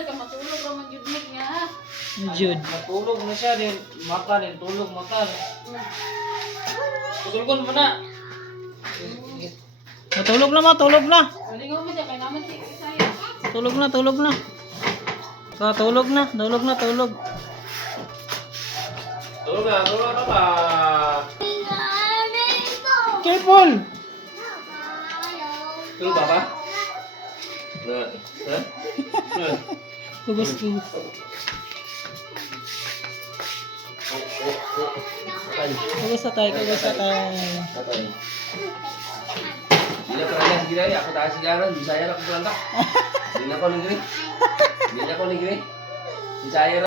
Dada ka matulog ra man jud nga ha. Jud. Matulog na siya din. Makan din. Tulog makan. Tutulgon mo na. Matulog na mo, tulog na. Lingaw mo dyan kay naman si Isaya. Tulog na, tulog na. Tulog na, tulog na, tulog. Tulog na ba? Careful! Tulog ba ba? Kugus ko. Kugus na tayo, kugus na tayo. Hindi na pala sige na ako tayo sigaran. Bisaya na ako pala. Hindi na ako negri. Bisaya